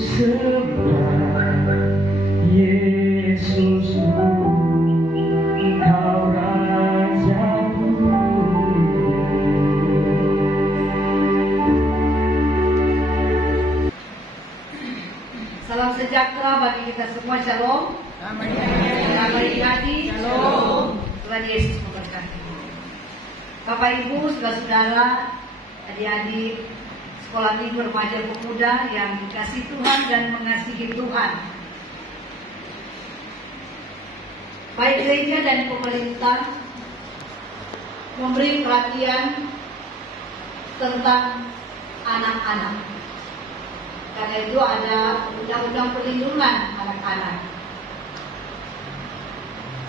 sembah Yesusku, Engkau Rajaku. Salam sejahtera bagi kita semua. Shalom. Selamat pagi. Shalom. Tuhan Yesus memberkati. Bapak Ibu, saudara-saudara, adik-adik sekolah minggu remaja pemuda yang dikasihi Tuhan dan mengasihi Tuhan. Baik gereja dan pemerintah memberi perhatian tentang anak-anak. Karena itu ada undang-undang perlindungan anak-anak.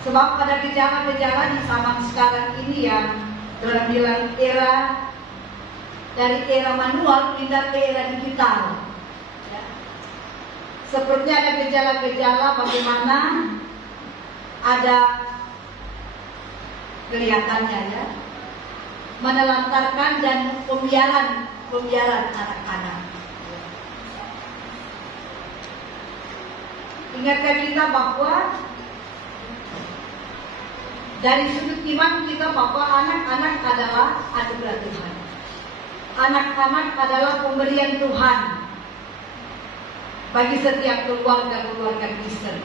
Sebab pada gejala-gejala di zaman sekarang ini yang dalam bilang era dari era manual pindah ke era digital. Ya. Seperti ada gejala-gejala bagaimana ada kelihatannya ya, menelantarkan dan pembiaran anak-anak. Ingatkan kita bahwa dari sudut iman kita bahwa anak-anak adalah anugerah Tuhan. Anak-anak adalah pemberian Tuhan bagi setiap keluarga Kristen.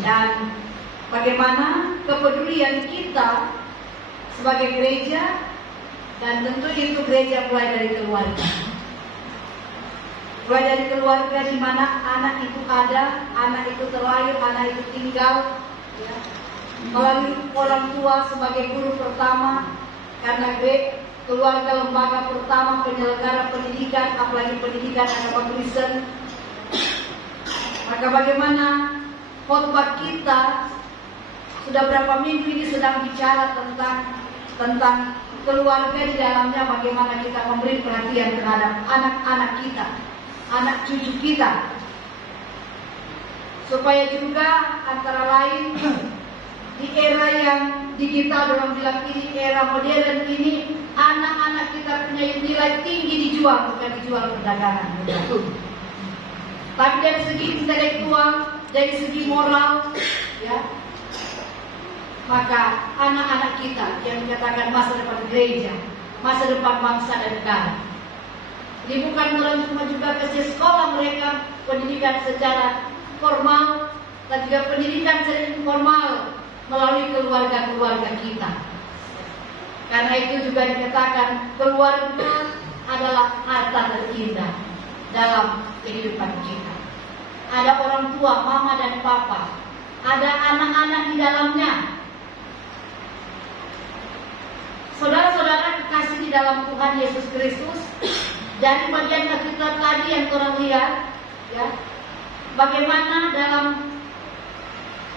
Dan bagaimana kepedulian kita sebagai gereja, dan tentu itu gereja mulai dari keluarga. Mulai dari keluarga di mana anak itu ada, anak itu terlahir, anak itu tinggal, ya, melalui orang tua sebagai guru pertama, karena keluarga lembaga pertama penyelenggara pendidikan, apalagi pendidikan agama Kristen. Maka bagaimana khotbah kita sudah berapa minggu ini sedang bicara tentang keluarga, di dalamnya bagaimana kita memberi perhatian terhadap anak-anak kita, anak cucu kita, supaya juga antara lain di era yang digital dalam bilang ini, era modern ini, anak-anak kita punya nilai tinggi dijual, bukan dijual perdagangan. Tapi dari segi intelektual, dari segi moral, ya, maka anak-anak kita yang dikatakan masa depan gereja, masa depan bangsa dan negara. Ini bukan cuma juga ke sekolah mereka, pendidikan secara formal, dan juga pendidikan secara informal melalui keluarga-keluarga kita. Karena itu juga dikatakan keluarga adalah harta terindah dalam kehidupan kita. Ada orang tua, mama dan papa, ada anak-anak di dalamnya. Saudara-saudara kekasih di dalam Tuhan Yesus Kristus, dari bagian Alkitab tadi yang orang lihat, ya, bagaimana dalam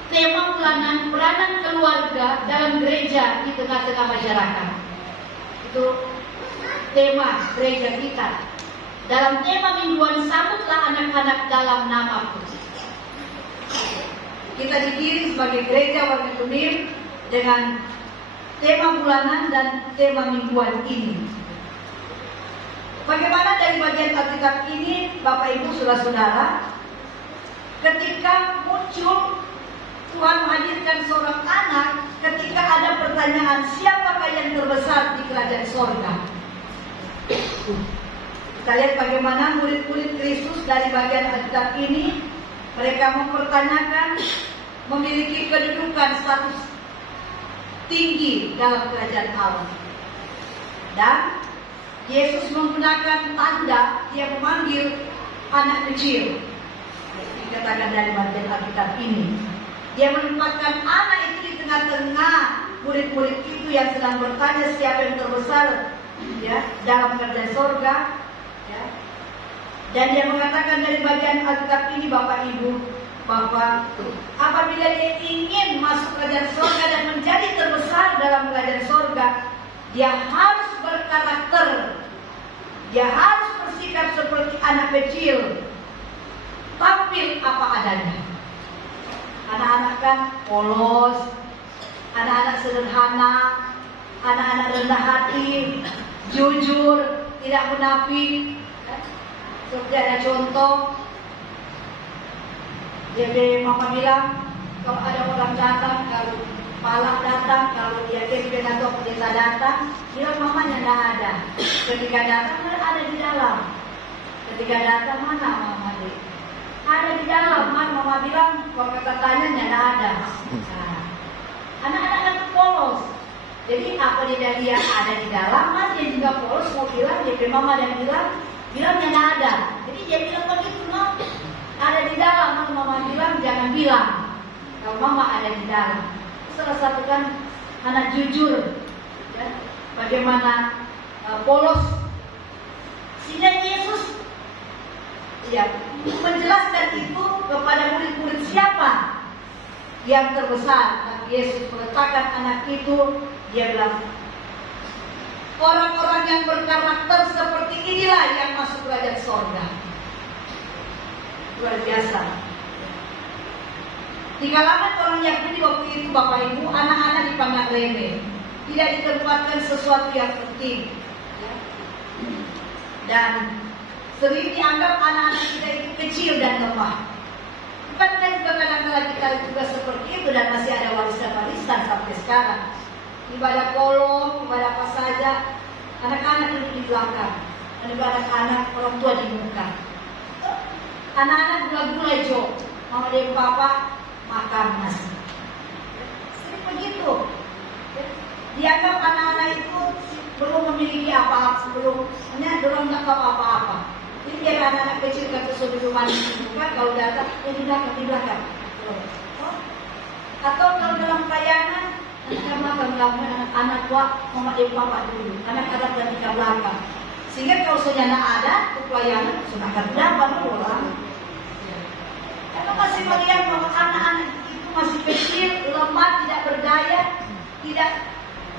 tema bulanan peranan keluarga dalam gereja di tengah-tengah masyarakat. Itu tema gereja kita. Dalam tema mingguan, sambutlah anak-anak dalam namaku. Kita dikirim sebagai gereja warga Tunir dengan tema bulanan dan tema mingguan ini. Bagaimana dari bagian Alkitab ini, Bapak Ibu saudara-saudara, ketika muncul Tuhan menghadirkan seorang anak, ketika ada pertanyaan siapakah yang terbesar di kerajaan sorga. Kita lihat bagaimana murid-murid Kristus dari bagian Alkitab ini, mereka mempertanyakan, memiliki kedudukan status tinggi dalam kerajaan Allah. Dan Yesus menggunakan tanda, dia memanggil anak kecil. Dikatakan dari bagian Alkitab ini, dia menempatkan anak itu di tengah-tengah murid-murid itu yang sedang bertanya siapa yang terbesar, ya, dalam kerajaan sorga, ya. Dan dia mengatakan dari bagian Alkitab ini, Bapak Ibu, bahwa apabila dia ingin masuk kerajaan sorga dan menjadi terbesar dalam kerajaan sorga, dia harus berkarakter, dia harus bersikap seperti anak kecil, tampil apa adanya. Anak-anak kan polos, anak-anak sederhana, anak-anak rendah hati, jujur, tidak munafik. Seperti ada contoh, jadi mama bilang kalau ada orang datang, kalau Palak datang, kalau dia keping atau pendeta datang, bilang mamanya tidak ada. Ketika datang, ada di dalam. Ketika datang, mana mama dia? Ada di dalam. Mama bilang, kalau katanya tidak ada. Nah, anak-anak itu polos. Jadi apa dia ada di dalam, dia juga polos mau bilang, dia mama dan bilang tidak ada. Jadi dia bilang begitu, no? Ada di dalam. Mama bilang jangan bilang kalau mama ada di dalam. Salah satu kan anak jujur, ya, bagaimana polos. Sehingga Yesus ya menjelaskan itu kepada murid-murid siapa yang terbesar. Yesus meletakkan anak itu, dia bilang orang-orang yang berkarakter seperti inilah yang masuk kerajaan sorga. Luar biasa. Di kalangan orang Yahudi waktu itu Bapak Ibu, anak-anak dipandang remeh, tidak ditempatkan sesuatu yang penting, ya. Dan sering dianggap anak-anak kita itu kecil dan lemah. Bukankah juga kadang-kadang kita juga seperti itu dan masih ada warisan-warisan sampai sekarang. Ibadah kolom, ibadah apa saja, anak-anak duduk di belakang, dan juga anak-anak orang tua di muka. Anak-anak gula-gula jok, mama dan papa makan nasi. Sering begitu. Dianggap anak-anak itu belum memiliki apa-apa, hanya dorong nggak tahu apa-apa. Jadi biar anak-anak kecil kan sudah rumah di muka, kalau datang di belakang. Atau kalau dalam pelayanan, anak-anak anak tua mama dan papa dulu, anak-anak dan di belakang. Sehingga kalau senyana ada pelayanan sudah akan dapat orang. Karena masih melihat bahwa anak-anak itu masih kecil, lemah, tidak berdaya, tidak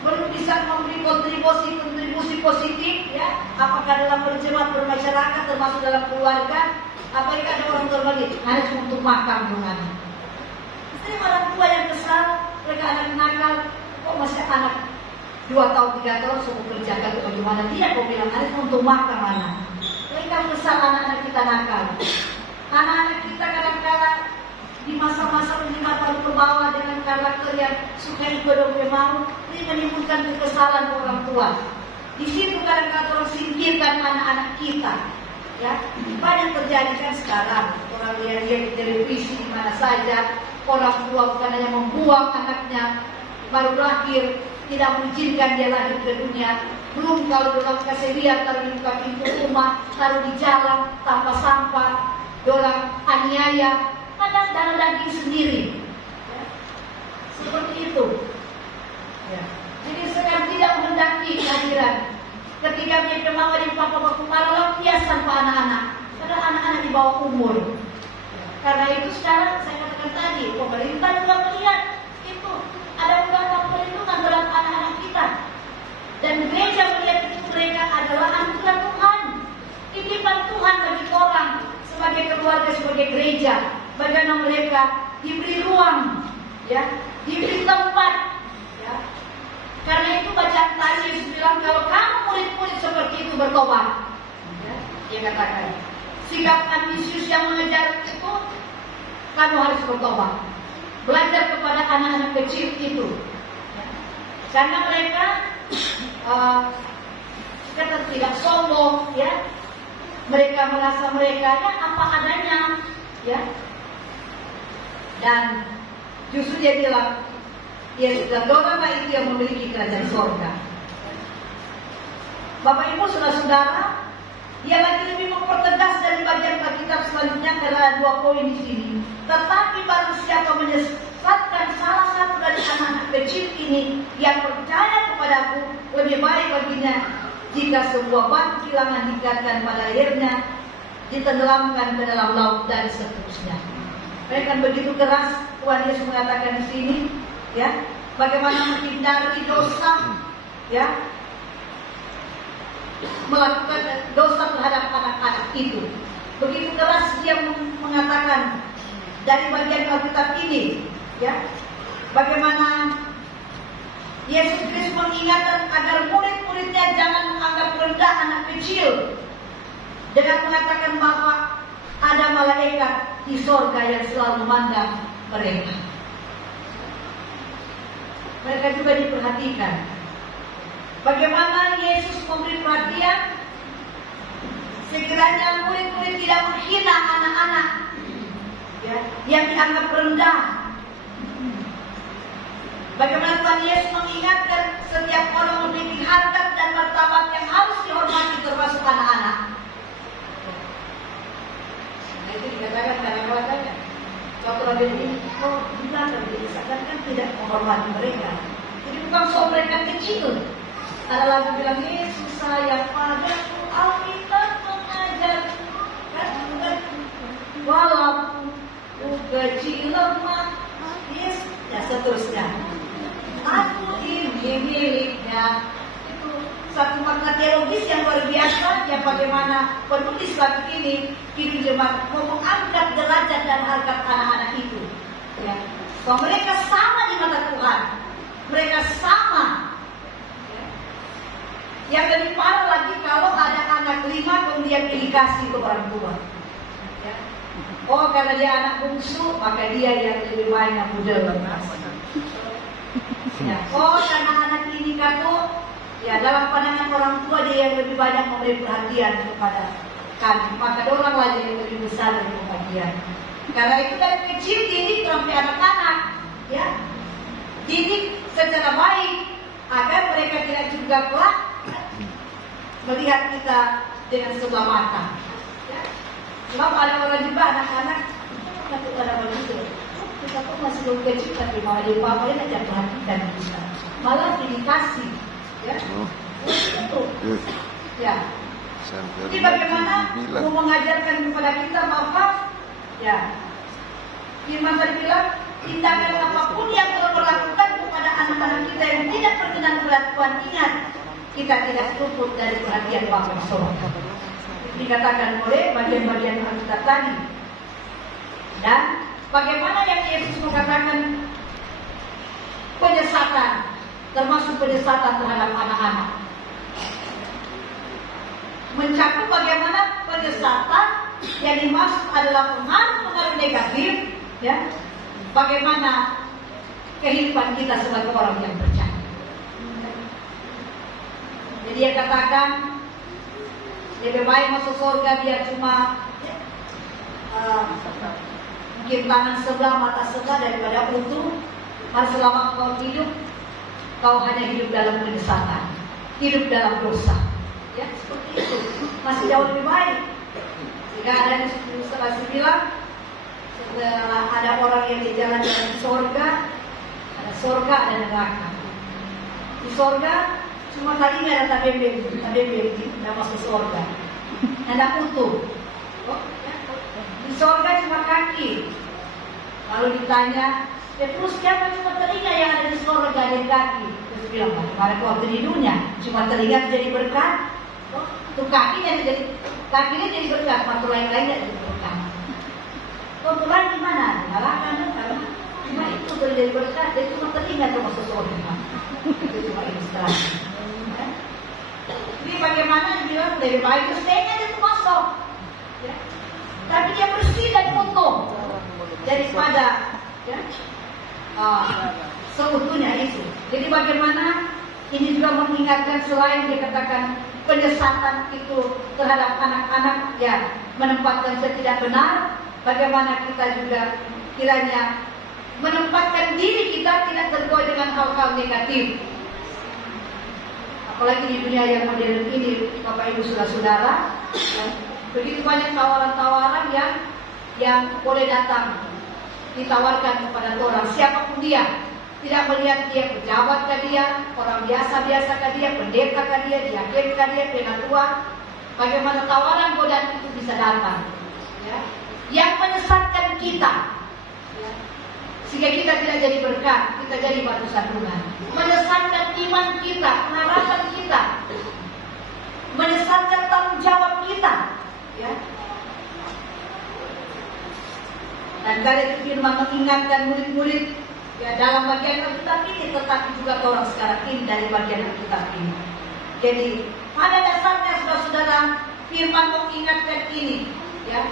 belum bisa memberi kontribusi positif, ya. Apakah dalam berjemaat bermasyarakat, termasuk dalam keluarga, apakah ada orang terbagi hanya cuma untuk makan dengan. Jadi orang tua yang kesal, mereka anak nakal, kok masih anak 2 tahun 3 tahun suruh kerjakan itu bagaimana? Dia kok bilang hanya untuk makan mana? Mereka kesal anak-anak kita nakal. Anak-anak kita kadang-kadang di masa-masa 5 tahun ke bawah dengan karakter yang suka ikut mau, ini menimbulkan kekesalan orang tua. Di situ kadang-kadang orang singkirkan anak-anak kita. Ya, banyak terjadi kan sekarang. Orang lihat di televisi di mana saja, orang tua bukan hanya membuang anaknya baru lahir, tidak mengizinkan dia lahir ke dunia. Belum kalau dalam kasih lihat taruh di buka pintu rumah, taruh di jalan tanpa sampah. Orang aniaya, kadang darah daging sendiri, ya. Seperti itu, ya. Jadi saya tidak menghendaki kehadiran. Ketika dia mama di papa waktu para lampiasan pak anak-anak, padahal anak-anak di bawah umur. Karena itu sekarang saya katakan tadi, pemerintah juga melihat itu ada undang-undang perlindungan terhadap anak-anak kita, dan gereja melihat itu mereka adalah anugerah Tuhan, titipan Tuhan bagi orang. Sebagai keluarga, sebagai gereja, bagaimana mereka diberi ruang, ya, diberi tempat, ya. Karena itu bacaan tadi Yesus bilang kalau kamu murid-murid seperti itu bertobat, ya, dia katakan sikap ambisius yang mengejar itu kamu harus bertobat, belajar kepada anak-anak kecil itu, ya. Karena mereka kata tidak sombong, ya. Mereka merasa mereka ya apa adanya, ya. Dan justru dia bilang, ya sudah dorang itu yang memiliki kerajaan surga. Bapak Ibu saudara-saudara, dia lagi lebih mempertegas dari bagian Alkitab selanjutnya karena ada 2 poin di sini. Tetapi barang siapa menyesatkan salah satu dari anak-anak kecil ini yang percaya kepadaku, lebih baik baginya jika sebuah batu kilangan diikatkan pada lehernya, ditenggelamkan ke dalam laut dan seterusnya. Mereka begitu keras. Tuhan Yesus mengatakan di sini, ya, bagaimana menghindari dosa, ya, melakukan dosa terhadap anak-anak itu. Begitu keras dia mengatakan dari bagian Alkitab ini, ya, bagaimana Yesus Kristus mengingatkan agar murid-muridnya jangan menganggap rendah anak kecil dengan mengatakan bahwa ada malaikat di sorga yang selalu memandang mereka. Mereka juga diperhatikan. Bagaimana Yesus memberi perhatian sekiranya murid-murid tidak menghina anak-anak ya, yang dianggap rendah. Bagaimana Tuhan Yesus mengingatkan setiap orang memiliki harkat dan martabat yang harus dihormati, termasuk anak-anak. Nah, itu dikatakan kadang-kadang waktu ada ini, kita akan kan tidak menghormati mereka. Jadi bukan soal mereka kecil. Ada lagu bilang, Yesus sayang padaku, Alkitab mengajar, walaupun kecil lemah, yes, dan seterusnya. Aku ini miliknya. Itu satu makna teologis yang luar biasa, yang bagaimana penulis lagu ini Kidung Jemaat mau mengangkat derajat dan harkat anak-anak itu. Ya. Bahwa mereka sama di mata Tuhan, mereka sama. Ya. Yang lebih parah lagi kalau ada anak 5 kemudian dikasih ke orang tua. Ya. Oh, karena dia anak bungsu, maka dia yang lebih banyak budel. Ya. Oh, karena anak ini kato, ya dalam pandangan orang tua dia yang lebih banyak memberi perhatian kepada kami. Maka orang lagi yang lebih besar dari perhatian. Karena itu dari kecil didik sampai anak-anak, ya, didik secara baik agar mereka tidak juga kelak melihat kita dengan sebelah mata. Ya. Sebab ada orang juga anak-anak takut pada begitu. Kita pun masih belum kecil tapi mau ada apa-apa yang tidak perhatikan kita. Malah dikasih, ya. Itu, ya. Jadi bagaimana mau mengajarkan kepada kita bahwa, ya, firman terbilang tindakan apapun yang telah melakukan kepada anak-anak kita yang tidak berkenan kepada Tuhan, ingat kita tidak luput dari perhatian Bapa di surga. Dikatakan oleh bagian-bagian Alkitab tadi. Dan bagaimana yang Yesus mengatakan penyesatan, termasuk penyesatan terhadap anak-anak. Mencakup bagaimana penyesatan yang dimaksud adalah pengaruh-pengaruh negatif, ya. Bagaimana kehidupan kita sebagai orang yang percaya. Jadi dia katakan lebih baik masuk surga biar cuma mungkin tangan sebelah, mata sebelah daripada utuh. Mari selama kau hidup, kau hanya hidup dalam penyesatan, hidup dalam dosa. Ya, seperti itu. Masih jauh lebih baik. Jika ada yang masih bilang, setelah ada orang yang di jalan surga, ada surga, ada neraka. Di surga cuma tadi nggak ada tabembel, nggak masuk surga. Ada utuh. Oh, ya. Di surga cuma kaki. Lalu ditanya, ya terus siapa cuma telinga yang ada di surga ada kaki? Terus bilang, kemarin waktu di dunia cuma telinga jadi berkat. Oh, tuh kakinya jadi berkat, mata lain-lainnya jadi berkat. Tuh lain di mana? Neraka karena cuma itu jadi berkat, jadi cuma telinga termasuk surga. Itu cuma ilustrasi. Ya. Jadi bagaimana dibilang lebih baik itu setengah itu masuk. Ya. Tapi dia bersih dan utuh daripada ya, seutuhnya itu. Jadi bagaimana ini juga mengingatkan selain dikatakan penyesatan itu terhadap anak-anak yang menempatkan setidak benar, bagaimana kita juga kiranya menempatkan diri kita tidak tergoda dengan hal-hal negatif. Apalagi di dunia yang modern ini, Bapak Ibu saudara, ya, begitu banyak tawaran-tawaran yang boleh datang ditawarkan kepada orang siapapun dia. Tidak melihat dia pejabat kah dia, orang biasa-biasa kah dia, pendeta kah dia, diaken kah dia, penatua. Bagaimana tawaran godaan itu bisa datang, ya, yang menyesatkan kita, ya, sehingga kita tidak jadi berkat, kita jadi batu sandungan. Menyesatkan iman kita, harapan kita, menyesatkan tanggung jawab kita, ya. Dan kali itu firman mengingatkan murid-murid, ya, dalam bagian Alkitab ini, tetapi juga orang sekarang ini dari bagian Alkitab ini. Jadi pada dasarnya saudara-saudara, Firman mengingatkan ini, ya.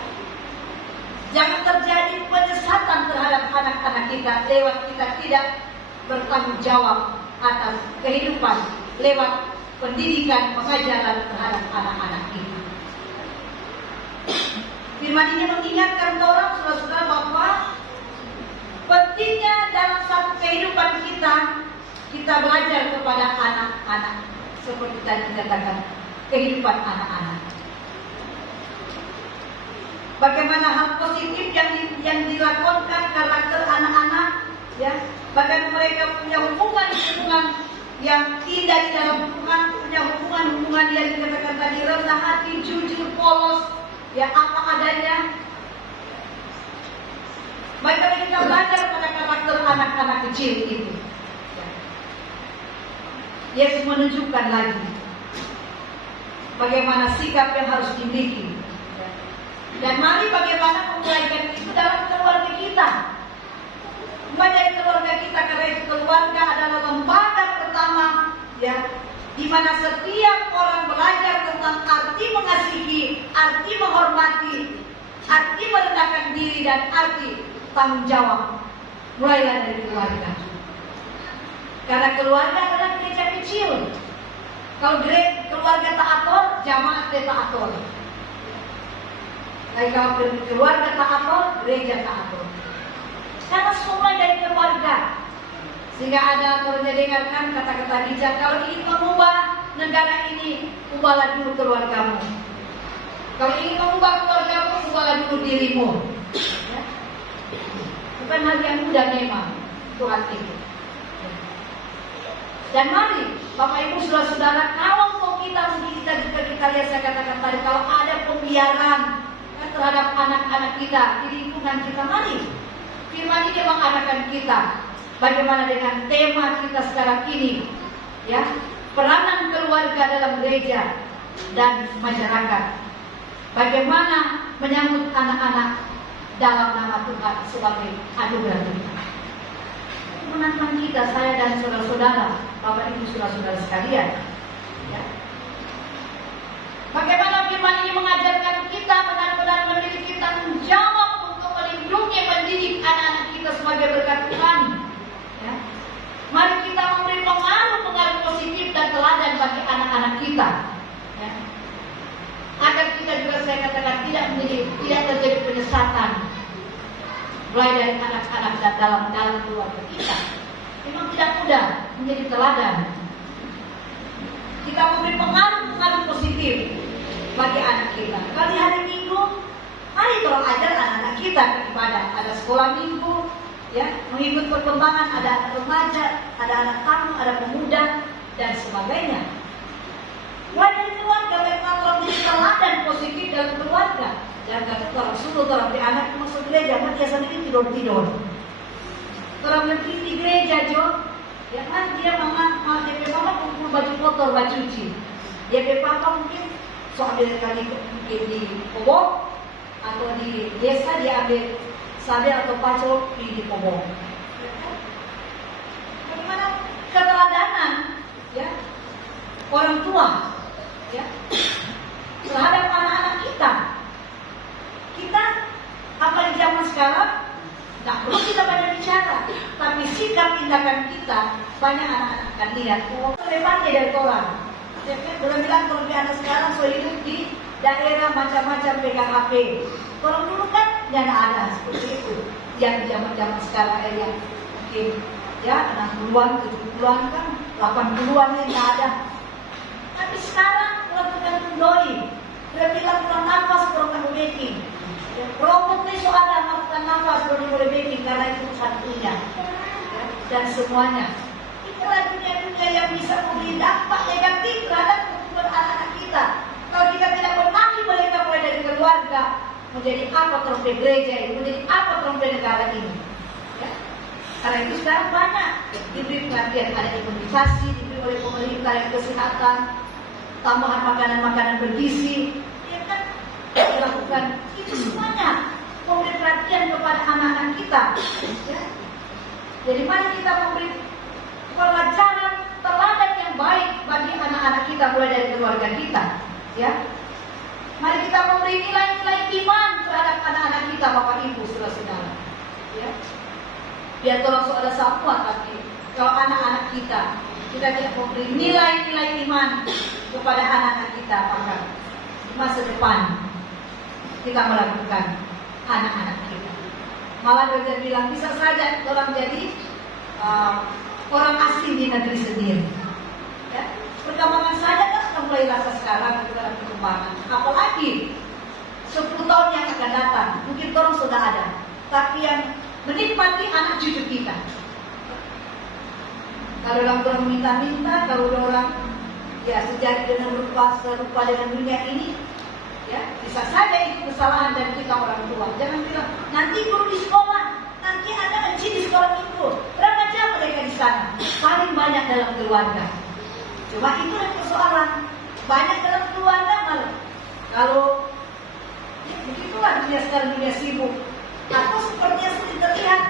Jangan terjadi penyesatan terhadap anak-anak kita lewat kita tidak bertanggung jawab atas kehidupan lewat pendidikan pengajaran terhadap anak-anak kita. Firman ini mengingatkan orang saudara-saudara bahwa pentingnya dalam satu kehidupan kita belajar kepada anak-anak seperti tadi dikatakan kehidupan anak-anak. Bagaimana hal positif yang dilakukan karakter anak-anak, ya, bagaimana mereka punya hubungan yang indah di dalam punya hubungan yang dikatakan tadi rendah hati, jujur, polos, ya apa adanya. Bagaimana kita belajar pada karakter anak-anak kecil itu. Yesus menunjukkan lagi bagaimana sikap yang harus dimiliki. Dan mari bagaimana memulaikan itu dalam keluarga kita. Mulai keluarga kita, karena itu keluarga adalah lembaga pertama, ya, di mana setiap orang belajar tentang arti mengasihi, arti menghormati, arti merendahkan diri dan arti tanggung jawab. Mulailah dari keluarga. Karena keluarga adalah gereja kecil. Kalau keluarga taator, jamaah taator. Tapi kalau keluarga taator, gereja taator. Karena semua dari keluarga. Sehingga ada pernah dengarkan kata-kata bijak, kalau ingin mengubah negara ini, ubahlah dulu keluargamu. Kalau ingin mengubah keluargamu, ubahlah dulu dirimu. Ya? Bukan hal yang mudah memang, itu artinya. Dan mari, Bapak Ibu saudara-saudara, kalau mau kita juga kita lihat saya katakan tadi, kalau ada pembiaran terhadap anak-anak kita di lingkungan kita, mari firman ini mengarahkan kita bagaimana dengan tema kita sekarang ini, ya, peranan keluarga dalam gereja dan masyarakat. Bagaimana menyambut anak-anak dalam nama Tuhan sebagai anugerah Tuhan. Menantang kita, saya dan saudara-saudara, Bapak Ibu saudara-saudara sekalian, ya. Bagaimana firman ini mengajarkan kita benar-benar memiliki tanggung jawab untuk melindungi mendidik anak-anak kita sebagai berkat Tuhan. Ya. Mari kita memberi pengaruh positif dan teladan bagi anak-anak kita. Ya. Agar kita juga saya katakan tidak terjadi penyesatan. Mulai dari anak-anak dan dalam keluarga kita. Memang tidak mudah menjadi teladan. Kita memberi pengaruh positif bagi anak kita. Kali hari Minggu, mari tolong ajar anak-anak kita beribadah. Ada sekolah Minggu, ya, mengikut perkembangan. Ada anak remaja, ada anak tamu, ada pemuda dan sebagainya. Mulai dari keluarga, mereka tolong menjadi teladan positif dalam keluarga. Jangan kata orang suruh orang di anak masuk gereja, dia sendiri tidur. Orang lebih di gereja, Jo. Ya kan dia mama kumpul baju kotor, baju cuci. Dia papa mungkin ambil kali mungkin di Pobok atau di desa dia ambil sabe atau pacul di Pobok. Bagaimana keteladanan, ya, orang tua, ya, terhadap anak-anak kita. Kita apa di zaman sekarang tak perlu kita banyak bicara, tapi sikap tindakan kita banyak anak-anak akan lihat. Oh, lebih pandai dari orang. Ya kan, orang bilang kalau di anak sekarang so hidup di daerah macam-macam pegang HP. Orang dulu kan tidak ada seperti itu. Yang zaman sekarang yang mungkin ya 60-an, 70-an kan, 80-an yang tidak ada. Tapi sekarang orang tergantung doi. Dia bilang kurang nafas, kurang baking. Robot ini soalnya melakukan nafas baru boleh baking karena itu satunya, ya, dan semuanya. Itulah dunia-dunia yang bisa memberi dampak negatif terhadap pertumbuhan anak-anak kita. Kalau kita tidak benahi mereka mulai dari keluarga, menjadi apa trompet gereja ini, menjadi apa trompet negara ini. Ya. Karena itu sekarang banyak diberi perhatian, ada imunisasi diberi oleh pemerintah yang kesehatan, tambahan makanan-makanan bergizi, ya kan, dilakukan. Itu semuanya memberi perhatian kepada anak-anak kita, ya. Jadi mari kita memberi pelajaran teladan yang baik bagi anak-anak kita mulai dari keluarga kita, ya. Mari kita memberi nilai-nilai iman terhadap anak-anak kita, Bapak Ibu, saudara-saudara. Ya. Biar tolong ada semua, tapi kalau anak-anak kita tidak memberi nilai-nilai iman kepada anak-anak kita, maka di masa depan kita melakukan anak-anak kita. Malah dia bilang bisa saja orang jadi orang asing di negeri sendiri. Ya. Perkembangan saja kan sudah mulai rasa sekarang dalam perkembangan. Apalagi 10 tahun yang akan datang, mungkin orang sudah ada, tapi yang menikmati anak cucu kita. Kalau orang minta-minta, kalau orang ya sejati dengan serupa dengan dunia ini, ya bisa saja itu kesalahan dan kita orang tua. Jangan bilang nanti guru di sekolah, nanti ada encik di sekolah itu. Berapa jam mereka di sana? Paling banyak dalam keluarga. Cuma itu yang persoalan. Banyak dalam keluarga malah. Kalau ya, begitulah dunia sekarang, dunia sibuk. Atau seperti yang sudah terlihat,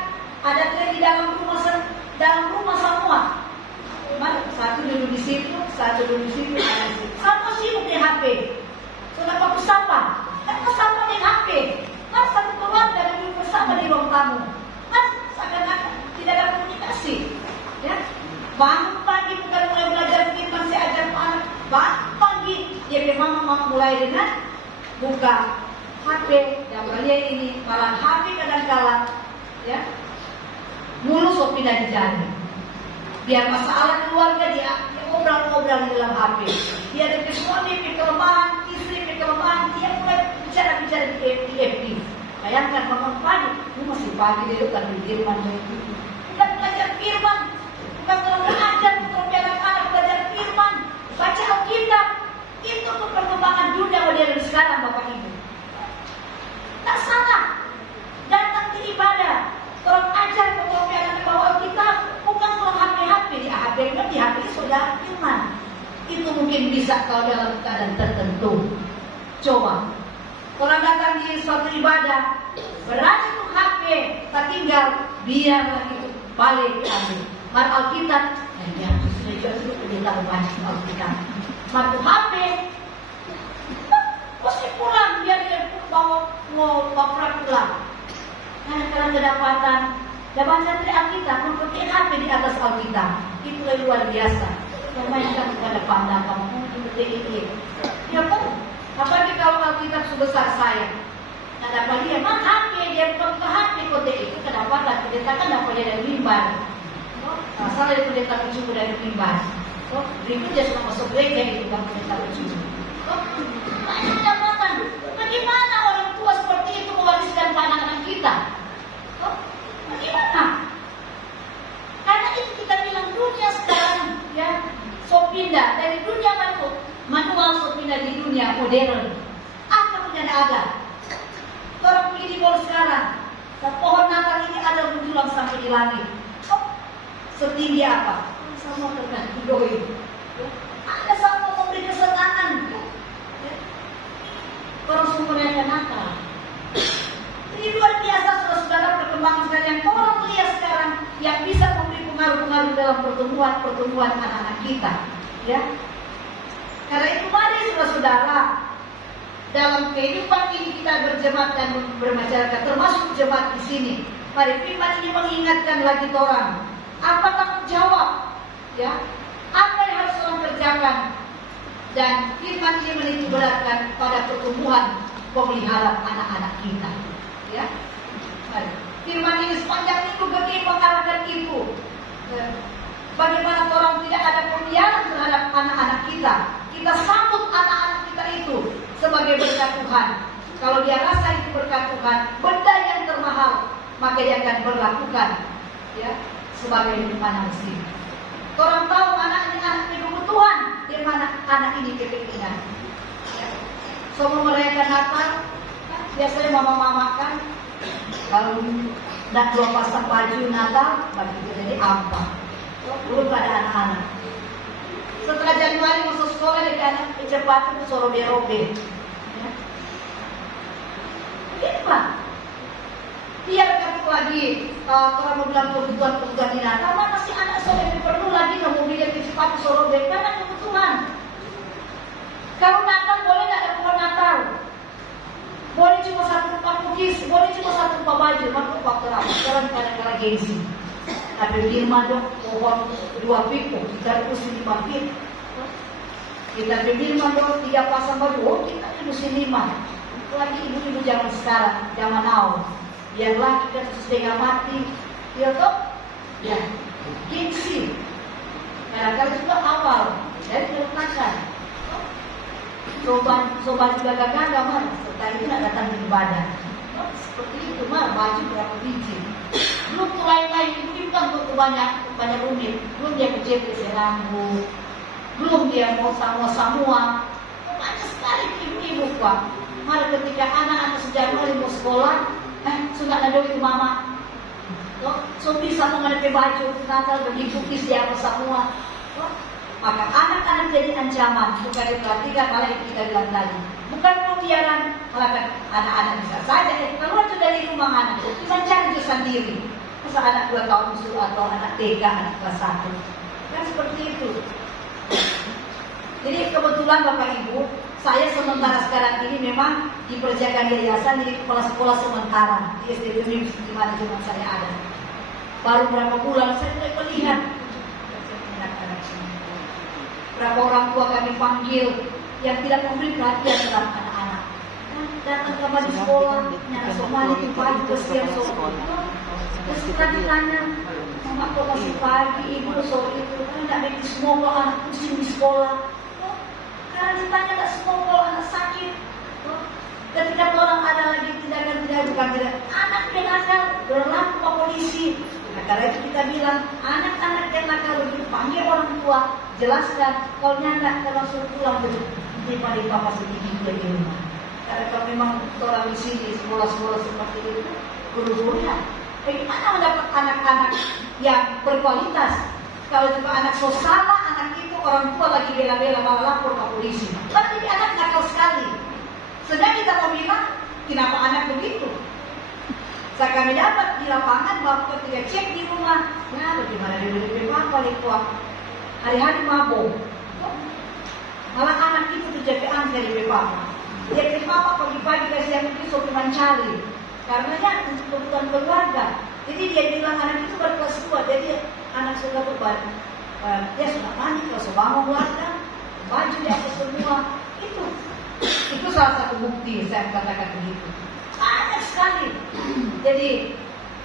ada di dalam rumah semua. Satu duduk di situ, satu duduk di situ, sama sibuk di HP. Sudah bagus sama, kan bersama di HP. Kan satu keluarga duduk bersama di ruang tamu. Kan seakan-akan tidak ada komunikasi. Ya, bangun pagi bukan mulai belajar firman, saya ajar anak. Bangun pagi, dia memang mulai dengan buka HP, dan dia ini malah HP kadang-kala, ya, mulus pindah di jari. Biar masalah keluarga dia ngobrol-ngobrol di dalam HP. Dia ada suami, kelemahan, istri, kelemahan, dia mulai bicara-bicara di FB. Bayangkan bangun pagi, masih pagi dia bukan di firman, bukan belajar firman, bukan belajar, bukan anak-anak belajar firman, baca Alkitab. Itu tuh perkembangan dunia modern sekarang, Bapak Ibu. Tak salah, datang di ibadah, tolong ajar kepada anak bahwa kita bukan tolong HP di HP sudah firman. Itu mungkin bisa kalau dalam keadaan tertentu. Coba, orang datang di suatu ibadah, berani tuh HP, tak tinggal, biarlah itu balik diambil. Mar Alkitab, ya sudah kita banyak Alkitab. Mar HP, mesti pulang, biar dia mau pulang. Karena kedapatan baca dari Alkitab, memakai HP di atas Alkitab, itu luar biasa. Memainkan kepada pandang kamu seperti ini. Ya pun, apalagi kalau Alkitab sebesar saya, kenapa dia? Mana HP dia bukan ke HP kode itu kedapatan. Pendeta kan dapat dari mimbar. Masalah itu pendeta mencukup dari mimbar. Berikut dia sudah masuk gereja itu kan pendeta mencukup. Banyak kedapatan. Bagaimana orang tua seperti itu mewariskan anak-anak kita? Bagaimana? Karena itu kita bilang dunia sekarang, ya, so pindah dari dunia manual so pindah di dunia modern. Apa pun yang ada. Orang begini baru sekarang, pohon Natal ini ada menjulang sampai di langit. Setinggi apa? Sama tergantung doi. Ada sama memberi kesenangan. Orang sumbernya Natal. Ini luar biasa, saudara-saudara, perkembangan sekalian. Orang lihat sekarang yang bisa memberi pengaruh-pengaruh dalam pertumbuhan anak-anak kita, ya. Karena itu mari saudara-saudara, dalam kehidupan ini kita berjemaat dan bermasyarakat, termasuk jemaat di sini. Mari firman ini mengingatkan lagi orang, apa tanggung jawab, ya, apa yang harus orang kerjakan, dan firman ini menitik beratkan pada pertumbuhan pemeliharaan anak-anak kita. Ya, firman ini sepanjang minggu gede mengarahkan itu. Bagaimana orang tidak ada pemeliharaan terhadap anak-anak kita. Kita sambut anak-anak kita itu sebagai berkat Tuhan. Kalau dia rasa itu berkat Tuhan, benda yang termahal, maka dia akan berlakukan, ya, sebagai manusia. Orang tahu anak ini anak kebutuhan, di mana anak ini kepinginan. Ya. Semua merayakan Natal. Biasanya mama-mama kan kalau nak dua pasang baju Natal bagi jadi apa? Belum pada anak-anak. Setelah Januari masuk sekolah dari anak kecepatan itu robe-robe. Ya. Begitu Pak. Biar kamu lagi kalau mau bilang kebutuhan di Natal, maka si anak soleh perlu lagi kamu beli kecepatan robe karena kebutuhan. Kalau Natal boleh ada pohon Natal. dapat gengsi. Tapi firman dong, pohon 2 pipo, kita mesti 5 feet. Kita firman dong, 3 pasang baju, oh kita mesti 5. Lagi ibu-ibu zaman sekarang, zaman now. Yang laki kan setengah mati, ya toh? Ya, gengsi. Kadang-kadang juga awal, dari diletakkan. Sobat juga gagal mah, setelah itu nak datang di ibadah. Seperti itu mah, baju berapa biji. Belum tuh lain-lain, itu kan tuh banyak rumit. Belum dia kecil rambut, belum dia mau semua. Banyak sekali ibu-ibu pak. Mari ketika anak-anak sejak mau sekolah, sudah ada itu mama. So bisa mengenai baju Natal bagi cookies dia apa semua. Maka anak-anak jadi ancaman. Bukan diperhatikan malah yang kita bilang tadi. Bukan pembiaran, malah anak-anak bisa saja keluar dari rumah anak. Kita cari itu sendiri. Masa anak 2 tahun suruh atau anak TK, anak kelas 1. Kan seperti itu. Jadi kebetulan Bapak Ibu, saya sementara sekarang ini memang diperjakan yayasan di kepala sekolah sementara di SD Unim di mana cuma saya ada. Baru berapa bulan saya mulai melihat anak-anak sini. Berapa orang tua kami panggil yang tidak memberi perhatian terhadap anak-anak. Datang kembali di sekolah, nyata somali itu pagi kesian sekolah. Terus kita ditanya, mama kok masih pagi, ibu sore itu kan tidak ada semua kalau anak pusing di sekolah. Karena ditanya tak semua kalau anak sakit. Ketika orang ada lagi tindakan bukan tidak anak yang nakal, berlaku ke polisi. Nah, karena itu kita bilang anak-anak yang nakal begitu panggil orang tua, jelaskan. Kalau nyata kalau suruh pulang begitu, daripada papa sedikit di rumah. Karena kalau memang orang di sini sekolah-sekolah seperti itu, guru-gurunya, bagaimana mendapat anak-anak yang berkualitas? Kalau juga anak salah, anak itu orang tua lagi bela-bela malah lapor ke polisi. Karena ini anak nakal sekali. Sedang kita mau bilang, kenapa anak begitu? Saya kami dapat di lapangan bahwa ketika cek di rumah, nah bagaimana dia boleh apa kuat hari-hari mabuk. Malah anak itu terjagaan dari papa. Dia ke papa pagi-pagi kasih yang itu so mencari. Karenanya untuk kebutuhan keluarga. Jadi dia bilang anak itu berkelas 2, jadi anak sudah berbalik. Dia sudah mandi, kalau sudah bangun keluarga, baju di atas semua. Itu salah satu bukti saya katakan begitu. Banyak sekali. Jadi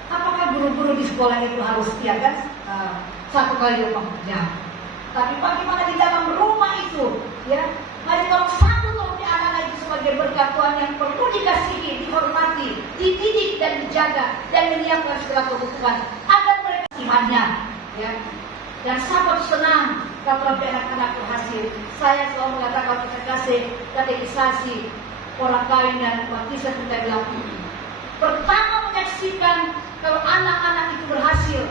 apakah guru-guru di sekolah itu harus kan 1 kali 24 jam? Tapi bagaimana di dalam rumah itu, ya? Mari kalau satu di anak-anak itu sebagai berkat Tuhan yang perlu dikasihi, dihormati, dididik dan dijaga dan menyiapkan segala kebutuhan agar mereka imannya, ya. Dan sahabat senang kalau anak-anak berhasil. Saya selalu mengatakan kita kasih katekisasi orang kawin dan baptisan kita bilang. Pertama menyaksikan kalau anak-anak itu berhasil.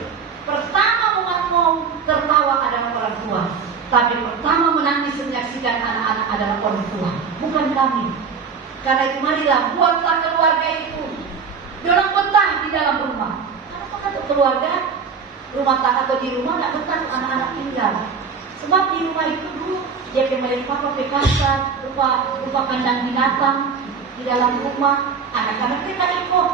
Pertama mau tertawa adalah orang tua. Tapi pertama menangis menyaksikan anak-anak adalah orang tua, bukan kami. Karena itu marilah buatlah keluarga itu. Dorang betah di dalam rumah. Apakah keluarga rumah tangga atau di rumah tidak betah anak-anak tinggal? Sebab di rumah itu dulu dia kembali papa kasar, rupa kandang binatang di dalam rumah. Anak-anak kita ikut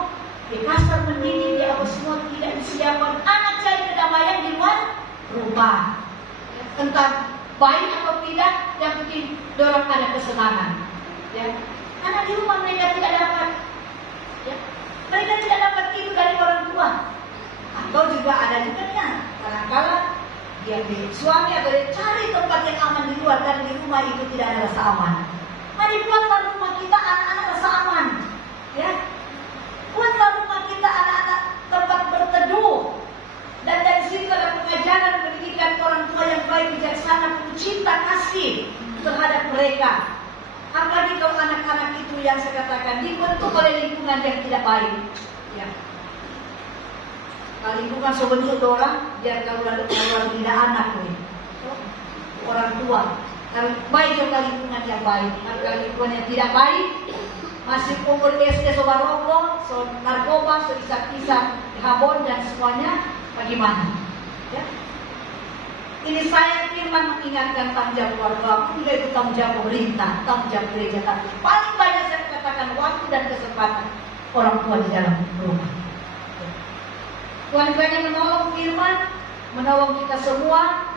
kasar mendidik dia apa semua tidak disiapkan. Anak cari kedamaian di luar rumah. Entah baik atau tidak, yang penting dorang ada kesenangan. Ya, karena di rumah mereka tidak dapat, ya, mereka tidak dapat itu dari orang tua. Atau juga ada juga ya, kadang-kadang dia suami atau dia cari tempat yang aman di luar karena di rumah itu tidak ada rasa aman. Mari buatlah rumah kita anak-anak rasa aman, ya. Buatlah rumah kita anak-anak tempat berteduh. Dan dari situ ada pengajaran pendidikan orang tua yang baik, bijaksana, penuh cinta kasih terhadap mereka. Apalagi kalau anak-anak itu yang saya katakan dibentuk oleh lingkungan yang tidak baik. Ya. Kalau lingkungan sebentuk orang, biar kalau tidak anak nih, orang tua. Kalau baik kalau lingkungan yang baik, kalau lingkungan yang tidak baik, masih umur SD sobat rokok, narkoba, isak-isak, habon dan semuanya. Bagaimana? Ya. Ini saya firman mengingatkan tanggung jawab keluarga, juga itu tanggung jawab pemerintah, tanggung jawab gereja. Tapi paling banyak saya katakan waktu dan kesempatan orang tua di dalam rumah. Tuhan kiranya menolong firman, menolong kita semua.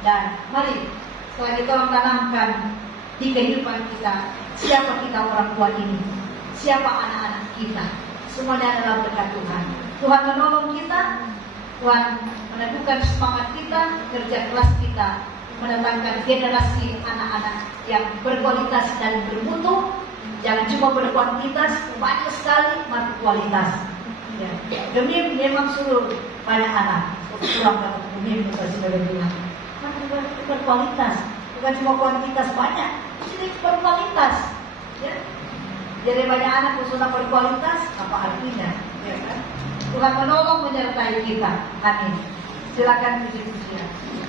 Dan mari setelah kita tanamkan di kehidupan kita, siapa kita orang tua ini, siapa anak-anak kita, semuanya adalah berkat Tuhan. Tuhan menolong kita, Tuhan meneguhkan semangat kita, kerja keras kita, mendatangkan generasi anak-anak yang berkualitas dan bermutu. Jangan cuma berkuantitas, banyak sekali, tapi kualitas. Ya. Demi memang suruh banyak anak, kurang dapat demi sudah bilang. Tapi berkualitas, bukan cuma kuantitas banyak, ini berkualitas. Ya. Jadi banyak anak sudah berkualitas, apa artinya? Ya kan? Tuhan menolong menyertai kita. Amin. Silakan puji-pujian.